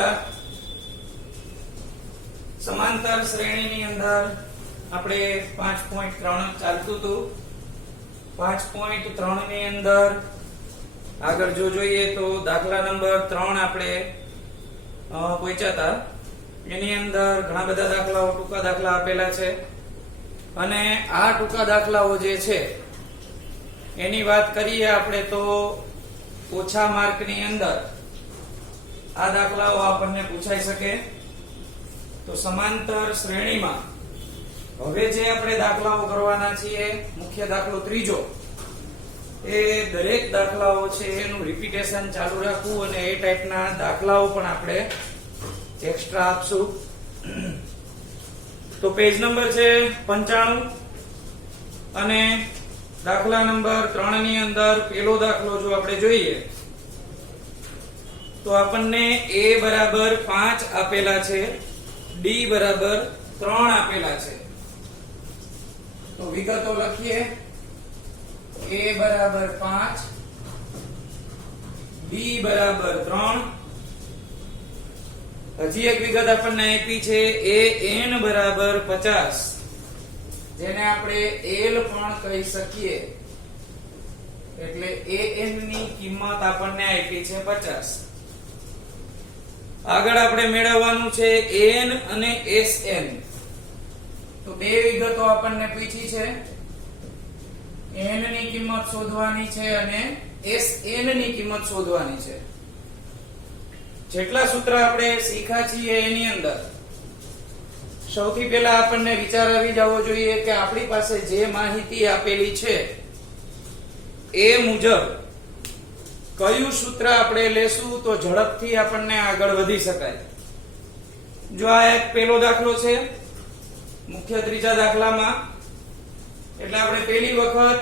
બધા समांतर श्रेणी ની અંદર આપણે 5.3 ચાલતું હતું 5.3 ની અંદર આગળ જો જોઈએ તો દાખલા નંબર 3 આપણે પહોંચ્યા હતા એની અંદર ઘણા બધા દાખલાઓ ટૂંકા દાખલા આપેલા છે અને આ ટૂંકા દાખલાઓ જે છે એની વાત કરીએ આપણે તો ઓછા માર્ક ની અંદર આ દાખલાઓ આપણને પૂછાઈ શકે તો समांतर શ્રેણીમાં હવે જે આપણે દાખલાઓ કરવાના છીએ મુખ્ય દાખલો ત્રીજો એ દરેક દાખલાઓ છે એનું રિપીટેશન ચાલુ રાખવું અને એ ટાઈપના દાખલાઓ પણ આપણે એક્સ્ટ્રા આપશું તો પેજ નંબર છે 95 અને દાખલા નંબર 3 ની અંદર પહેલો દાખલો જો આપણે જોઈએ તો આપણને a બરાબર 5 આપેલા છે d બરાબર 3 આપેલા છે તો વિગતો લખીએ a બરાબર 5 b બરાબર 3 હજી એક વિગત આપણને આપી છે an બરાબર 50 જેને આપણે l પણ કહી શકીએ એટલે an ની કિંમત આપણને આપી છે 50 આગળ આપણે મેળવવાનું છે n અને sn તો બે વિગતો આપણને પૂછી છે n ની કિંમત શોધવાની છે અને sn ની કિંમત શોધવાની છે જેટલા સૂત્ર આપણે શીખ્યા છીએ એની અંદર સૌથી પહેલા આપણને વિચાર આવી જવો જોઈએ કે આપણી પાસે જે માહિતી આપેલી છે એ મુજબ કયું સૂત્ર આપણે લેશું તો ઝડપથી આપણને આગળ વધી શકાય જો આ એક પહેલો દાખલો છે મુખ્ય ત્રીજા દાખલામાં એટલે આપણે પહેલી વખત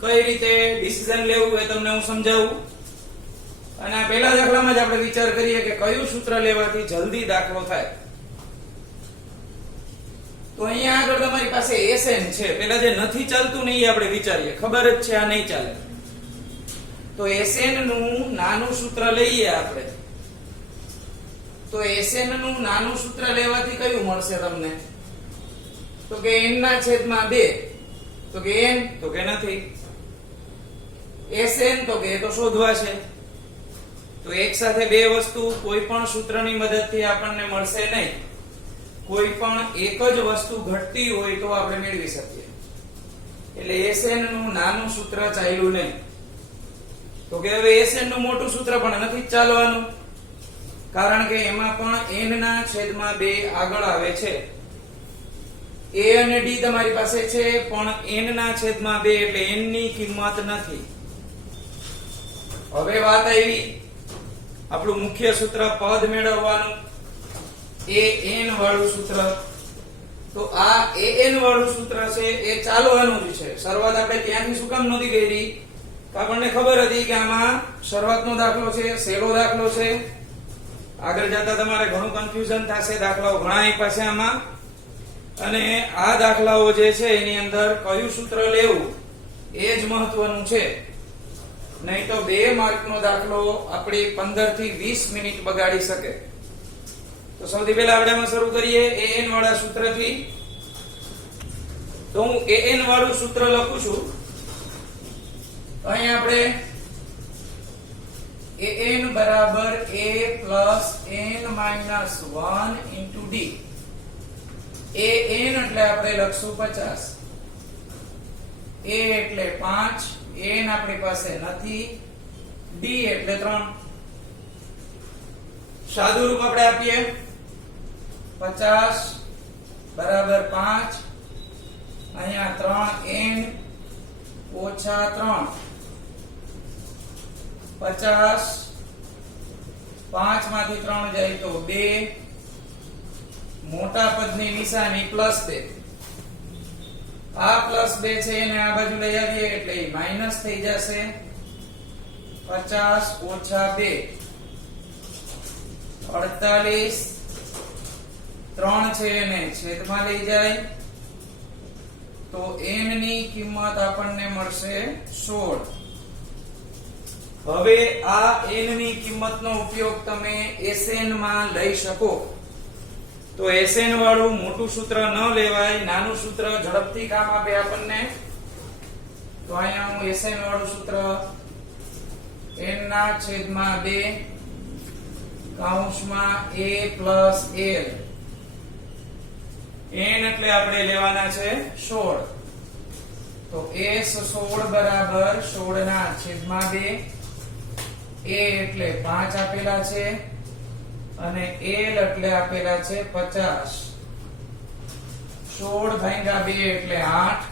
કઈ રીતે ડિસિઝન લેવું એ તમને હું સમજાવું અને આ પહેલા દાખલામાં જ આપણે વિચાર કરીએ કે કયું સૂત્ર લેવાથી જલ્દી દાખલો થાય તો અહીંયા આગળ તમારી પાસે SN છે પહેલા જે નથી ચાલતું ને એ આપણે વિચારીએ ખબર જ છે આ નહીં ચાલે તો SN નું નાનું સૂત્ર લઈએ આપણે તો SN નું નાનું સૂત્ર લેવાથી કયું મળશે તમને તો કે n ના છેદમાં 2 તો કે n તો કે નથી SN તો કે તો શોધવા છે તો એક સાથે બે વસ્તુ કોઈ પણ સૂત્રની મદદથી આપણને મળશે નહીં કોઈ પણ એક જ વસ્તુ ઘટતી હોય તો આપણે મેળવી શકીએ એટલે SN નું નાનું સૂત્ર ચાલ્યું નહીં તો કે હવે SN નું મોટું સૂત્ર પણ નથી ચાલવાનું કારણ કે એમાં પણ n ના છેદમાં 2 આગળ આવે છે a અને d તમારી પાસે છે પણ n ના છેદમાં 2 એટલે n ની કિંમત નથી હવે વાત આવી આપણું મુખ્ય સૂત્ર પદ મેળવવાનું an વાળું સૂત્ર તો આ an વાળું સૂત્ર છે એ ચાલવાનું જ છે શરૂઆત આપણે ત્યાંથી શું કામ નહોતી કરી આપણને ખબર હતી કે આમાં શરૂઆતનો દાખલો છે સહેલો દાખલો છે આગળ જતા તમારે ઘણું કન્ફ્યુઝન થશે દાખલાઓ ઘણા આપ્યા છે આમાં અને આ દાખલાઓ જે છે એની અંદર કયું સૂત્ર લેવું એ જ મહત્વનું છે નહીં તો 2 માર્કનો દાખલો આપણી 15 થી 20 મિનિટ બગાડી શકે તો સૌથી પહેલા આપણે એમાં શરૂ કરીએ an વાળા સૂત્રથી તો હું an વાળું સૂત્ર લખું છું અહીં આપણે an બરાબર a plus n minus 1 into d an એટલે આપણે લખશું 50 a એટલે 5 n આપણી પાસે નથી d એટલે 3 સાદું રૂપ આપણે આપીએ 50 બરાબર 5 અહીંયા 3n ઓછા 3 50 5 માંથી 3 જાય તો 2 મોટા પદની નિશાની +2 આ +2 છે એને આ બાજુ લઈ આવીએ એટલે માઈનસ થઈ જશે 50 ઓછા 2 48 3 છે એને છેદમાં લઈ જાય તો n ની કિંમત આપણને મળશે 16 હવે આ n ની કિંમતનો ઉપયોગ તમે Sn માં લઈ શકો. તો Sn વાળું મોટું સૂત્ર ન લેવાય, નાનું સૂત્ર ઝડપથી કામ આપે આપણને. તો અહીંયા હું Sn વાળું સૂત્ર n ના છેદમાં 2 કૌંસમાં a plus l. n એટલે આપણે લેવાના છે 16. તો S16 બરાબર 16 ના છેદમાં 2. a એટલે 5 આપેલા છે અને l એટલે આપેલા છે 50. 16 ભાગ્યા 2 એટલે 8.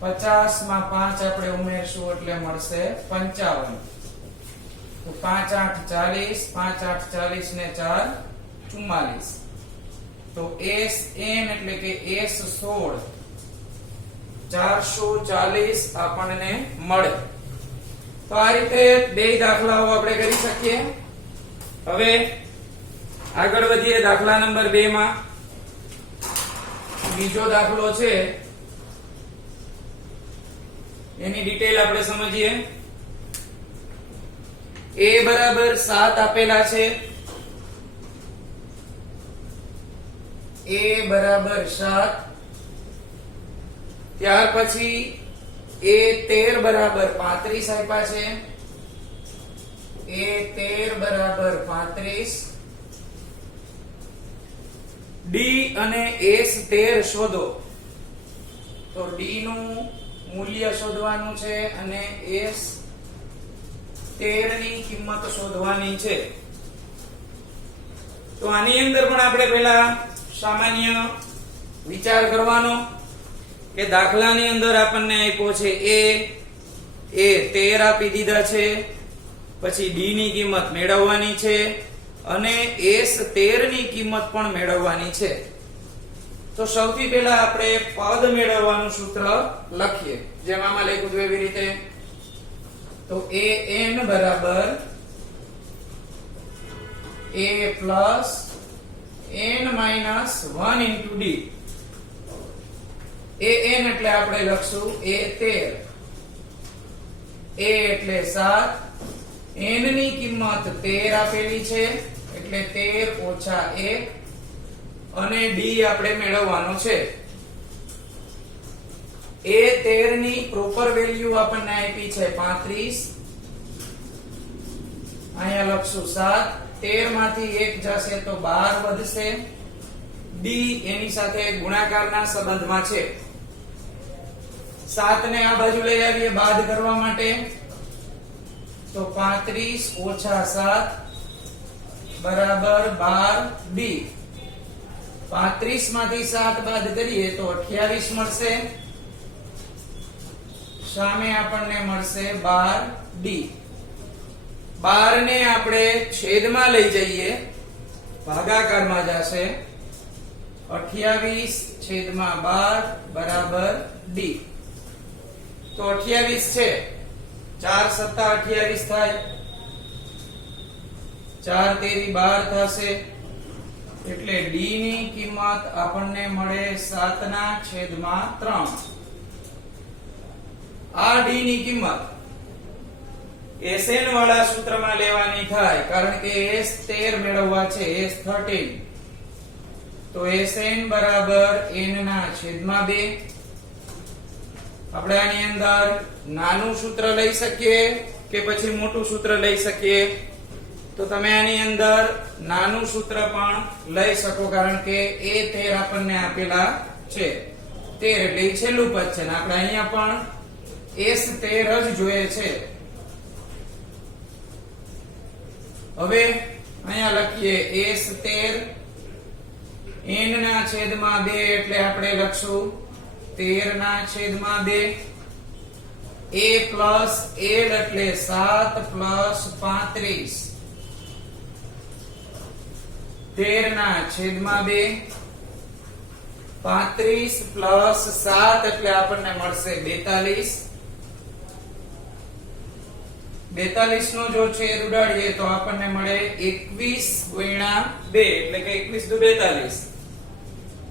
50 માં 5 આપણે ઉમેરશું એટલે મળશે 55. તો 5 8 40, 5 8 40 ને 4 44. તો Sn એટલે કે S16 440 આપણને મળે. તો આ રીતે બે દાખલાઓ આપણે કરી શકીએ. હવે આગળ વધીએ દાખલા નંબર 2 માં. બીજો દાખલો છે એની ડિટેલ આપણે સમજીએ. a બરાબર 7 આપેલા છે. a બરાબર 7. ત્યાર પછી a 13 બરાબર 35 આપ્યા છે. a 13 બરાબર 35. d અને S13 શોધો. તો d નું મૂલ્ય શોધવાનું છે અને S13 ની કિંમત શોધવાની છે. તો આની અંદર પણ આપણે પહેલા સામાન્ય વિચાર કરવાનો કે દાખલાની અંદર આપણને આપ્યો છે a 13 આપી દીધા છે. પછી d ની કિંમત મેળવવાની છે અને S13 ની કિંમત પણ મેળવવાની છે. તો સૌથી પહેલા આપણે પદ મેળવવાનું સૂત્ર લખીએ, જેમ આમાં લખ્યું હતું એવી રીતે. તો an બરાબર a plus n minus 1 into d. an એટલે આપણે લખશું a13. a એટલે 7. n ની કિંમત 13 આપેલી છે એટલે 13 ઓછા 1 અને d આપણે મેળવવાનો છે. a13 ની પ્રોપર વેલ્યુ આપણને આપી છે 35. અહીંયા લખશું 7. 13 માંથી 1 જશે તો 12 વધશે. d એની સાથે ગુણાકારના સંબંધમાં છે. 7 ને આ બાજુ લઈ આવીએ બાદ કરવા માટે. તો 35 ઓછા 7 બરાબર 12 d. 35 માંથી 7 બાદ કરીએ તો 28 મળશે. સામે આપણને મળશે 12 d. 12 ને આપણે છેદમાં લઈ જઈએ, ભાગાકારમાં જશે. 28 છેદમાં 12 બરાબર d. તો 28 છે, 4 સત્તા 28 થાય, 4 તેરી 12 થશે એટલે d ની કિંમત આપણને મળે 7/3. આ d ની કિંમત Sn વાળા સૂત્રમાં લેવાની થાય કારણ કે S13 મેળવવા છે, S13. તો Sn બરાબર n/2. આપણે આની અંદર નાનું સૂત્ર લઈ શકીએ કે પછી મોટું સૂત્ર લઈ શકીએ. તો તમે આની અંદર નાનું સૂત્ર પણ લઈ શકો કારણ કે a13 આપણને આપેલા છે. 13 એટલે ઈ છેલ્લું પદ છે ને આપણે અહીંયા પણ S13 જ જોઈએ છે. હવે અહીંયા લખીએ S13 n/2 એટલે આપણે લખશું 13/2. a plus l એટલે 7 plus 35. 13/2. 35 plus 7 એટલે આપણને મળશે 42. 42 નો જો છેદ ઉડાડીએ તો આપણને મળે 21/2 એટલે કે 21 દુ 42.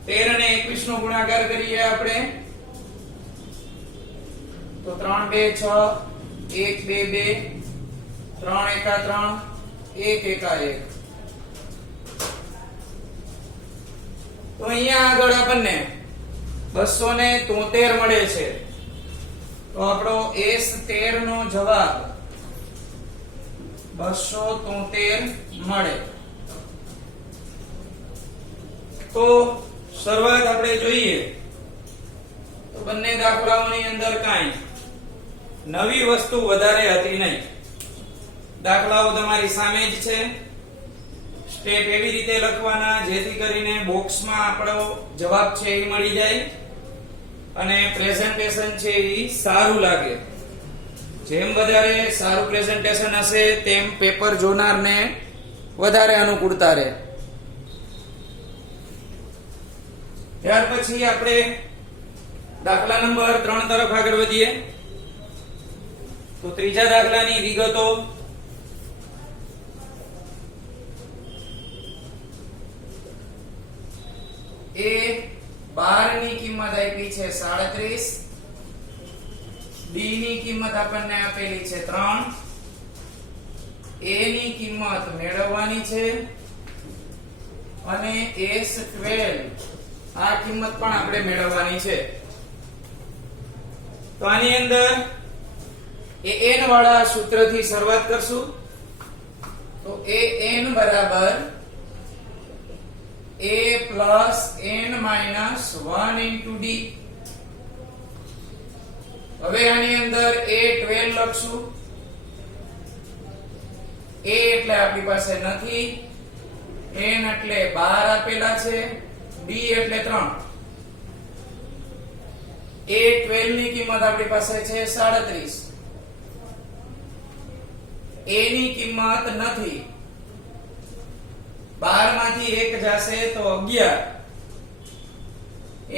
13 અને 21 નો ગુણાકાર કરીએ આપણે તો 3 2 6 1 2 2 3 એકા 3, 1 એકા 1. તો અહીંયા આગળ આપણને 273 મળે છે. તો આપણો S13 નો જવાબ 273 મળે. તો શરૂઆત આપણે જોઈએ તો બંને દાખલાઓની અંદર કાંઈ નવી વસ્તુ વધારે હતી નહીં. દાખલાઓ તમારી સામે જ છે. સ્ટેપ એવી રીતે લખવાના જેથી કરીને બોક્સમાં આપણો જવાબ છે એ મળી જાય અને પ્રેઝન્ટેશન છે એ સારું લાગે. જેમ વધારે સારું પ્રેઝન્ટેશન હશે તેમ પેપર જોનારને વધારે અનુકૂળતા રહે. ત્યાર પછી આપણે દાખલા નંબર 3 તરફ આગળ વધીએ. તો ત્રીજા દાખલાની વિગતો. એ 12 ની કિંમત આપી છે 37, બી ની કિંમત આપણને આપેલી છે 3, એ ની કિંમત મેળવવાની છે અને S12 આ કિંમત પણ આપણે મેળવવાની છે. તો આની અંદર an વાળા સૂત્રથી શરૂઆત કરશું. તો an બરાબર a plus n minus 1 into d. હવે આની અંદર a12 લખશું. a એટલે આપણી પાસે નથી, n એટલે 12 આપેલા છે, d એટલે 3. a12 ની કિંમત આપણી પાસે છે 37. a ની કિંમત નથી. 12 માંથી 1 જશે તો 11.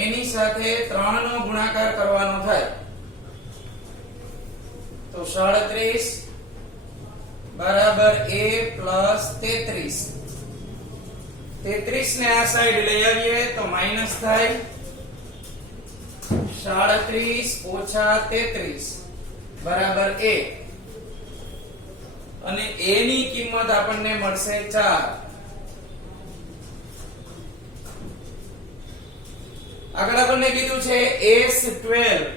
એની સાથે 3 નો ગુણાકાર કરવાનો થાય. તો 37 બરાબર a plus 33. 33 ને આ સાઈડ લઈ આવીએ તો માઈનસ થાય. 37 ઓછા 33 બરાબર a. અને a ની કિંમત આપણને મળશે 4. આગળ આપણને કીધું છે S12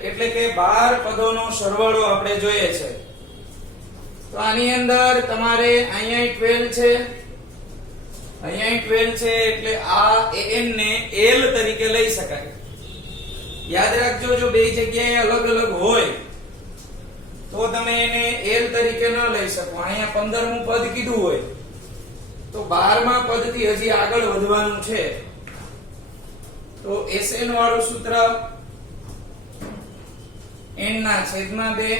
એટલે કે 12 પદોનો સરવાળો આપણે જોઈએ છે. તો આની અંદર તમારે અહીંયા 12 છે, અહીંયા 12 છે એટલે આ an ને l તરીકે લઈ શકાય. યાદ રાખજો જો બે જગ્યાએ અલગ અલગ હોય તો તમે એને l તરીકે ન લઈ શકો. અહીંયા 15મું પદ કીધું હોય તો 12મા પદથી હજી આગળ વધવાનું છે. તો Sn વાળું સૂત્ર n ના છેદમાં 2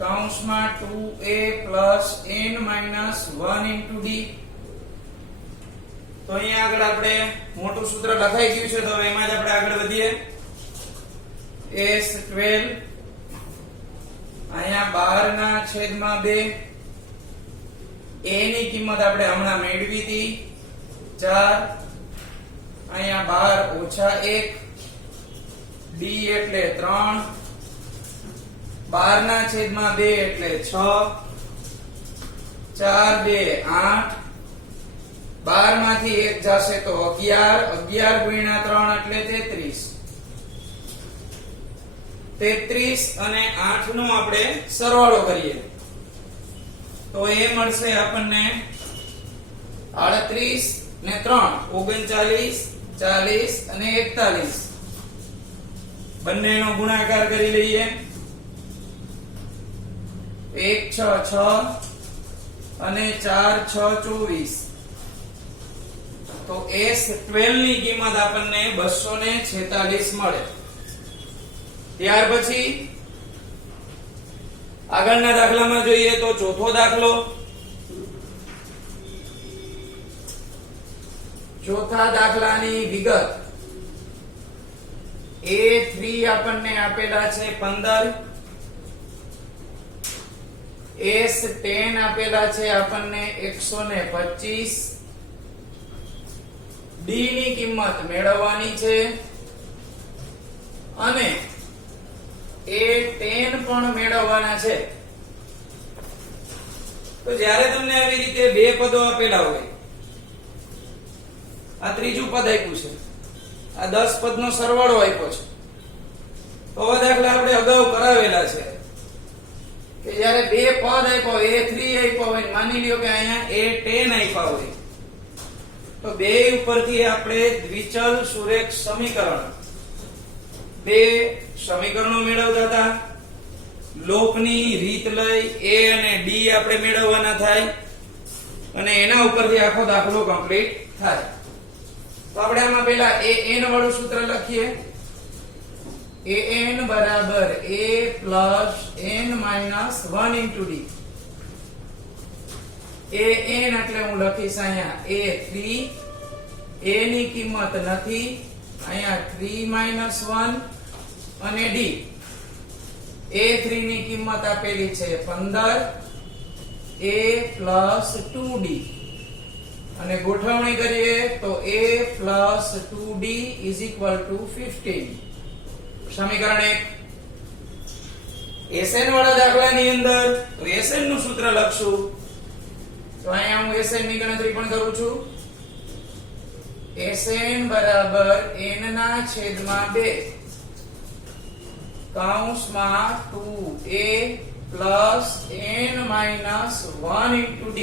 કૌંસમાં 2a plus n minus 1 into d. તો અહીંયા આગળ આપણે મોટું સૂત્ર લખાઈ ગયું છે તો એમાં જ આપણે આગળ વધીએ. S12 અહીંયા 12 ના છેદમાં 2. a ની કિંમત આપણે હમણાં મેળવી હતી 4. અહીંયા 12 ઓછા 1, d એટલે 3, 12 ના છેદમાં 2 એટલે 6, 4 2 8, 12 માંથી 1 જશે તો 11, 11 ગુણ્યા 3 એટલે 33. 33 અને 8 નો આપણે સરવાળો કરીએ તો એ મળશે આપણને 38 ને 3 39, 40 અને 41. બંનેનો ગુણાકાર કરી લઈએ. 1 6 6 અને 4 6 24. તો S12 ની કિંમત આપણને 246 મળે. ત્યાર પછી આગળના દાખલામાં જોઈએ તો ચોથો દાખલો. ચોથા દાખલાની વિગત. A3 આપણને આપેલા છે 15, S10 આપેલા છે આપણને 125, D ની કિંમત મેળવવાની છે અને A10 પણ મેળવવાના છે. તો જ્યારે તમને આવી રીતે બે પદો આપેલા હોય, આ ત્રીજું પદ આપ્યું છે, આ 10 પદનો સરવાળો આપ્યો છે, તો આ દાખલા આપણે અગાઉ કરાવેલા છે કે જ્યારે બે પદ આપ્યો a3 આપ્યો હોય, માની લ્યો કે અહીંયા a10 આપ્યા હોય, તો બે ઉપરથી આપણે દ્વિચલ સુરેખ સમીકરણ, બે સમીકરણો મેળવતા હતા. લોપની રીત લઈ a અને d આપણે મેળવવાના થાય અને એના ઉપરથી આખો દાખલો કમ્પ્લીટ થાય. તો આપણે આમાં પહેલા an વાળું સૂત્ર લખીએ. an બરાબર a plus n minus 1 into d. an એટલે હું લખીશ અહીંયા a3, a ની કિંમત નથી, અહીંયા 3 minus 1 અને d. a3 ની કિંમત આપેલી છે 15, a plus 2d અને ગોઠવણી કરીએ તો a plus 2d is equal to 15. સમીકરણ 1. Sn વાળા દાખલાની અંદર તો Sn નું સૂત્ર લખશું. તો અહીંયા હું Sn ની ગણતરી પણ કરું છું. Sn બરાબર n ના છેદમાં 2 કૌંસમાં 2a plus n minus 1 into d.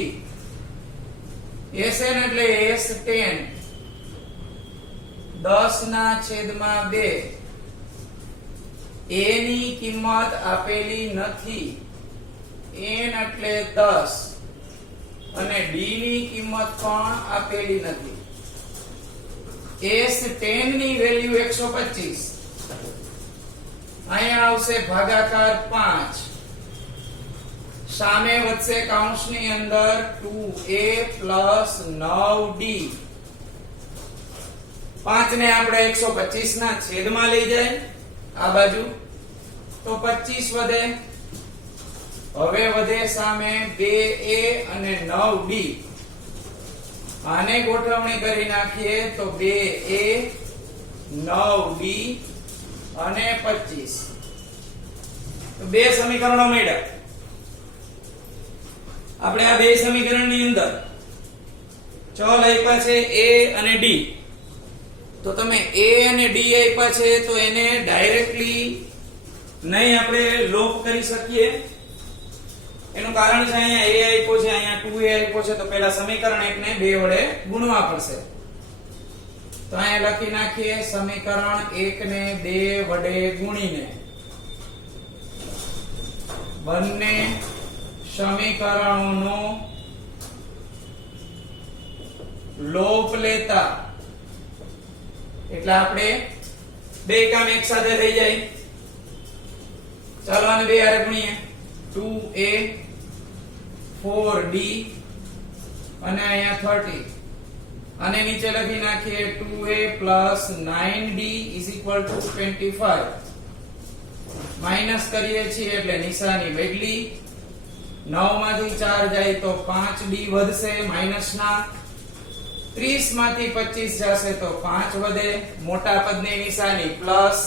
Sn એટલે S10 10 ના છેદમાં 2. a ની કિંમત આપેલી નથી, n એટલે 10 અને d ની કિંમત પણ આપેલી નથી. S10 ની વેલ્યુ 125, અહીંયા આવશે ભાગાકાર 5, સામે વધશે કૌંસની અંદર 2a plus 9d. 5 ને આપણે 125 ના છેદમાં લઈ જાય આ બાજુ તો 25 વધે. હવે વધે સામે 2a અને 9d. આને ગોઠવણી કરી નાખીએ તો 2a 9d અને 25. તો બે સમીકરણો મળ્યા. આપણે આ બે સમીકરણની અંદર ચલ આપ્યા છે a અને d. તો તમે a અને d આપ્યા છે તો એને ડાયરેક્ટલી નહીં આપણે લોપ કરી શકીએ. એનું કારણ છે અહીંયા a આપ્યો છે, અહીંયા 2a આપ્યો છે, તો પહેલા સમીકરણ 1 ને 2 વડે ગુણવા પડશે. તો અહીંયા લખી નાખીએ સમીકરણ 1 ને 2 વડે ગુણીને બંને સમીકરણોનો લોપ લેતા, એટલે આપણે બે કામ એક સાથે થઈ જાય. ચાલો આને બે હારે ગુણીએ. 2a 4d અને અહીંયા 30. અને નીચે લખી નાખીએ 2a plus 9d is equal to 25. Minus કરીએ છીએ એટલે નિશાની બદલી. 9 માંથી 4 જાય તો 5d વધશે માઈનસના. 30 માંથી 25 જશે તો 5 વધે. મોટા પદની નિશાની પ્લસ.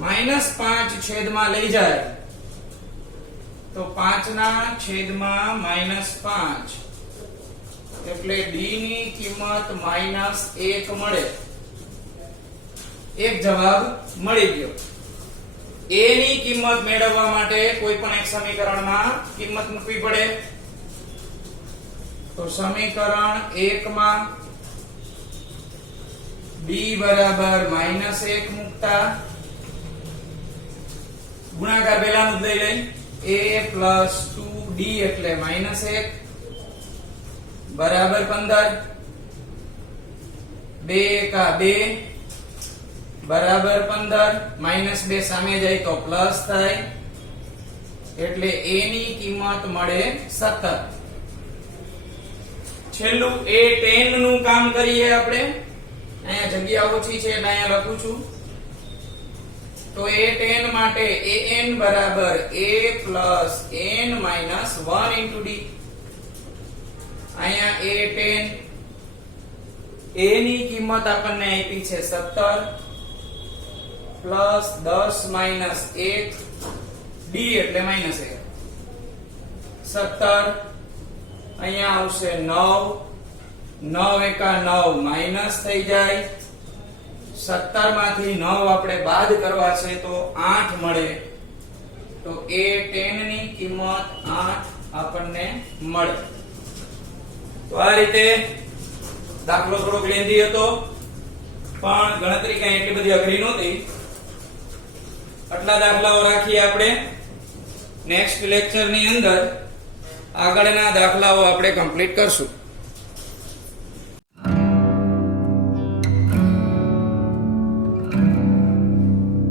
-5 છેદમાં લઈ જાય તો 5 ના છેદમાં -5 એટલે d ની કિંમત -1 મળે. એક જવાબ મળી ગયો. a ની કિંમત મેળવવા માટે કોઈ પણ એક સમીકરણમાં કિંમત મૂકવી પડે. તો સમીકરણ 1 માં b બરાબર -1 મૂકતા ગુણાકાર પહેલાનું જ લઈ લઈ. a plus 2d એટલે -1 બરાબર 15. 2 કા 2 બરાબર 15. -2 સામે જાય તો પ્લસ થાય એટલે a ની કિંમત મળે 17. છેલ્લું a10 નું કામ કરીએ આપણે. અહીંયા જગ્યા ઓછી છે એટલે અહીંયા લખું છું. તો a10 માટે an બરાબર a plus n minus 1 into d. અહીંયા a10 a ની કિંમત આપણને આપી છે 17 પ્લસ 10 minus 1 d એટલે -1. 17 અહીંયા આવશે 9 9 એકા 9 માઈનસ થઈ જાય 17 માંથી 9 આપણે બાદ કરવા છે તો 8 મળે તો A10 ની કિંમત 8 આપણને મળે. તો આ રીતે દાખલો થોડોક લેન્ધી હતો પણ ગણતરી કઈ એટલી બધી અઘરી નહોતી. આટલા દાખલાઓ રાખીએ આપણે. નેક્સ્ટ લેક્ચર ની અંદર આગળના દાખલાઓ આપણે કમ્પ્લીટ કરશું.